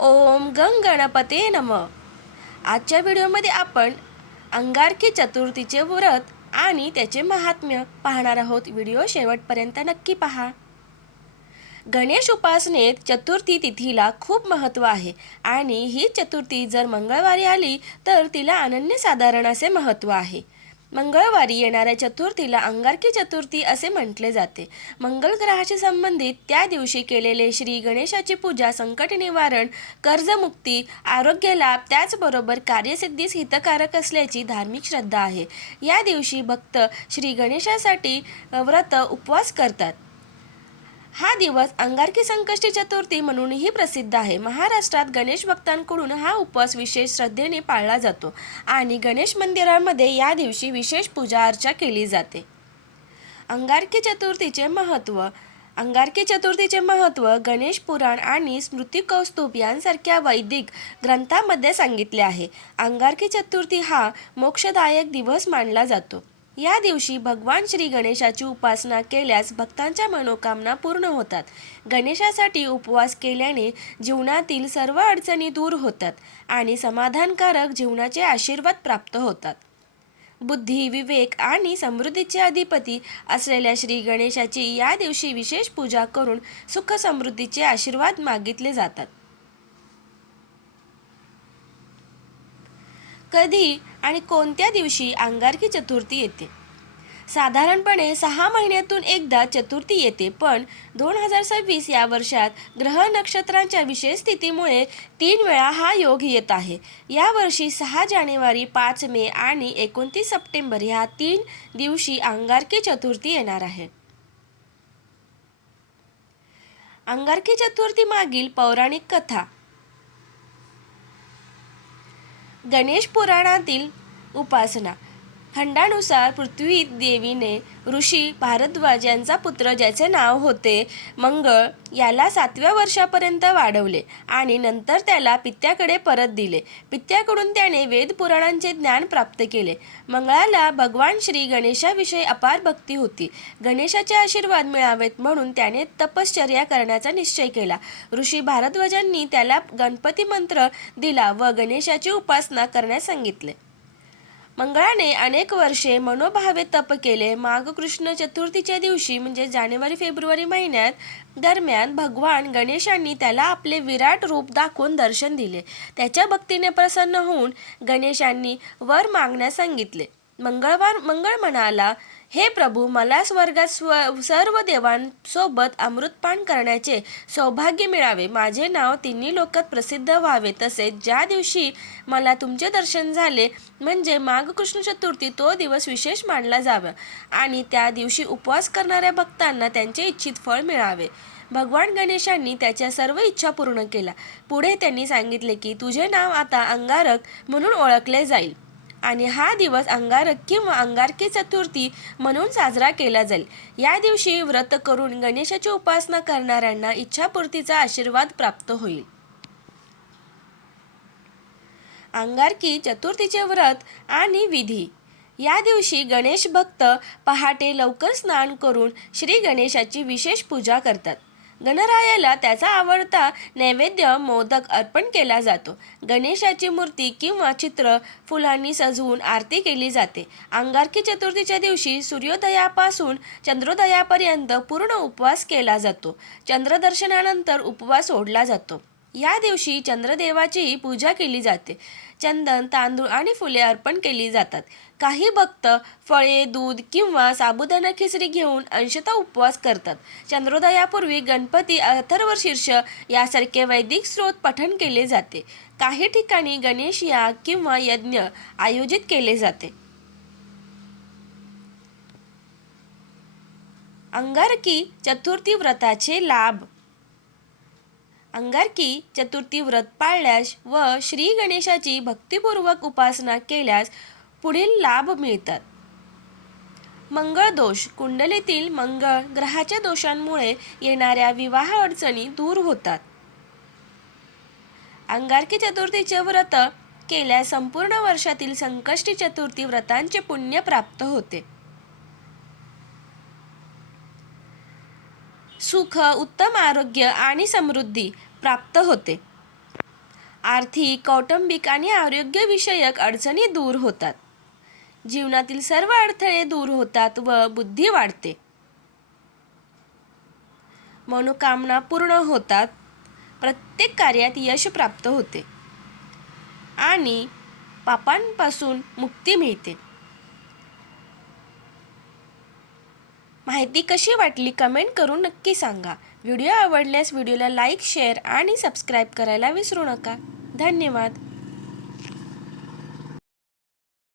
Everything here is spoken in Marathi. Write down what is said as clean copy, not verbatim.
ओम गंग गणपते नमः. आजच्या व्हिडिओमध्ये आपण अंगारकी चतुर्थीचे व्रत आणि त्याचे महात्म्य पाहणार आहोत. व्हिडिओ शेवटपर्यंत नक्की पहा. गणेश उपासनेत चतुर्थी तिथीला खूप महत्त्व आहे आणि ही चतुर्थी जर मंगळवारी आली तर तिला अनन्यसाधारण असे महत्त्व आहे. मंगळवारी येणाऱ्या चतुर्थीला अंगारकी चतुर्थी असे म्हटले जाते. मंगळ ग्रहाशी संबंधित त्या दिवशी केलेले श्री गणेशाची पूजा संकट निवारण, कर्जमुक्ती, आरोग्य लाभ त्याचबरोबर कार्यसिद्धीस हितकारक असल्याची धार्मिक श्रद्धा आहे. या दिवशी भक्त श्री गणेशासाठी व्रत उपवास करतात. हा दिवस अंगारकी संकष्टी चतुर्थी म्हणूनही प्रसिद्ध आहे. महाराष्ट्रात गणेश भक्तांकडून हा उपवास विशेष श्रद्धेने पाळला जातो आणि गणेश मंदिरांमध्ये या दिवशी विशेष पूजा अर्चा केली जाते. अंगारकी चतुर्थीचे महत्त्व. अंगारकी चतुर्थीचे महत्त्व गणेश पुराण आणि स्मृतिकौस्तुभ यांसारख्या वैदिक ग्रंथांमध्ये सांगितले आहे. अंगारकी चतुर्थी हा मोक्षदायक दिवस मानला जातो. या दिवशी भगवान श्री गणेशाची उपासना केल्यास भक्तांच्या मनोकामना पूर्ण होतात. गणेशासाठी उपवास केल्याने जीवनातील सर्व अडचणी दूर होतात आणि समाधानकारक जीवनाचे आशीर्वाद प्राप्त होतात. बुद्धी, विवेक आणि समृद्धीचे अधिपती असलेल्या श्री गणेशाची या दिवशी विशेष पूजा करून सुख समृद्धीचे आशीर्वाद मागितले जातात. कधी आणि कोणत्या दिवशी अंगारकी चतुर्थी येते? साधारणपणे 6 महिन्यातून एकदा चतुर्थी येते, पण 2026 या वर्षात ग्रह नक्षत्रांच्या विशेष स्थितीमुळे 3 वेळा हा योग येत आहे. यावर्षी 6 जानेवारी, 5 मे आणि 29 सप्टेंबर ह्या 3 दिवशी अंगारकी चतुर्थी येणार आहे. अंगारकी चतुर्थी मागील पौराणिक कथा. गणेश पुराणातील उपासना खंडानुसार पृथ्वी देवीने ऋषी भारद्वाज यांचा पुत्र ज्याचे नाव होते मंगळ याला 7व्या वर्षापर्यंत वाढवले आणि नंतर त्याला पित्याकडे परत दिले. पित्याकडून त्याने वेद पुराणांचे ज्ञान प्राप्त केले. मंगळाला भगवान श्री गणेशाविषयी अपार भक्ती होती. गणेशाचे आशीर्वाद मिळावेत म्हणून त्याने तपश्चर्या करण्याचा निश्चय केला. ऋषी भारद्वाजांनी त्याला गणपती मंत्र दिला व गणेशाची उपासना करण्यास सांगितले. मंगळाने अनेक वर्षे मनोभावे तप केले. माघ कृष्ण चतुर्थीच्या दिवशी म्हणजे जानेवारी-फेब्रुवारी महिन्यात दरम्यान भगवान गणेशांनी त्याला आपले विराट रूप दाखवून दर्शन दिले. त्याच्या भक्तीने प्रसन्न होऊन गणेशांनी वर मागण्यास सांगितले. मंगळ म्हणाला, हे प्रभू, मला स्वर्गात सर्व देवांसोबत अमृतपान करण्याचे सौभाग्य मिळावे. माझे नाव तिन्ही लोकात प्रसिद्ध व्हावे. तसेच ज्या दिवशी मला तुमचे दर्शन झाले म्हणजे माघ कृष्ण चतुर्थी तो दिवस विशेष मानला जावा आणि त्या दिवशी उपवास करणाऱ्या भक्तांना त्यांचे इच्छित फळ मिळावे. भगवान गणेशांनी त्याच्या सर्व इच्छा पूर्ण केल्या. पुढे त्यांनी सांगितले की तुझे नाव आता अंगारक म्हणून ओळखले जाईल आणि हा दिवस अंगारक किंवा अंगारकी चतुर्थी म्हणून साजरा केला जाईल. या दिवशी व्रत करून गणेशाची उपासना करणाऱ्यांना इच्छापूर्तीचा आशीर्वाद प्राप्त होईल. अंगारकी चतुर्थीचे व्रत आणि विधी. या दिवशी गणेश भक्त पहाटे लवकर स्नान करून श्री गणेशाची विशेष पूजा करतात. गणरायाला त्याचा आवडता नैवेद्य मोदक अर्पण केला जातो. गणेशाची मूर्ती किंवा चित्र फुलांनी सजवून आरती केली जाते. अंगारकी चतुर्थीच्या दिवशी सूर्योदयापासून चंद्रोदयापर्यंत पूर्ण उपवास केला जातो. चंद्रदर्शनानंतर उपवास सोडला जातो. या दिवशी चंद्रदेवाचीही पूजा केली जाते. चंदन, तांदूळ आणि फुले अर्पण केली जातात. काही भक्त फळे, दूध किंवा साबुदाणा खिचडी घेऊन अंशतः उपवास करतात. चंद्रोदयापूर्वी गणपती, अथर्वशीर्ष यासारखे वैदिक स्त्रोत पठण केले जाते. काही ठिकाणी गणेश याग किंवा यज्ञ आयोजित केले जाते. अंगारकी चतुर्थी व्रताचे लाभ. अंगारकी चतुर्थी व्रत पाळल्यास व श्री गणेशाची भक्तिपूर्वक उपासना केल्यास पुढील लाभ मिळतात. मंगळ दोष. कुंडलीतील मंगळ ग्रहाच्या दोषांमुळे येणाऱ्या विवाह अडचणी दूर होतात. अंगारकी चतुर्थीचे व्रत केल्यास संपूर्ण वर्षातील संकष्टी चतुर्थी व्रतांचे पुण्य प्राप्त होते. सुख, उत्तम आरोग्य आणि समृद्धी प्राप्त होते. आर्थिक, कौटुंबिक आणि आरोग्यविषयक अडचणी दूर होतात. जीवनातील सर्व अडथळे दूर होतात व बुद्धी वाढते. मनोकामना पूर्ण होतात. प्रत्येक कार्यात यश प्राप्त होते आणि पापांपासून मुक्ती मिळते. माहिती कशी वाटली कमेंट करून नक्की सांगा. व्हिडिओ आवडल्यास व्हिडिओला लाईक, शेअर आणि सबस्क्राईब करायला विसरू नका. धन्यवाद.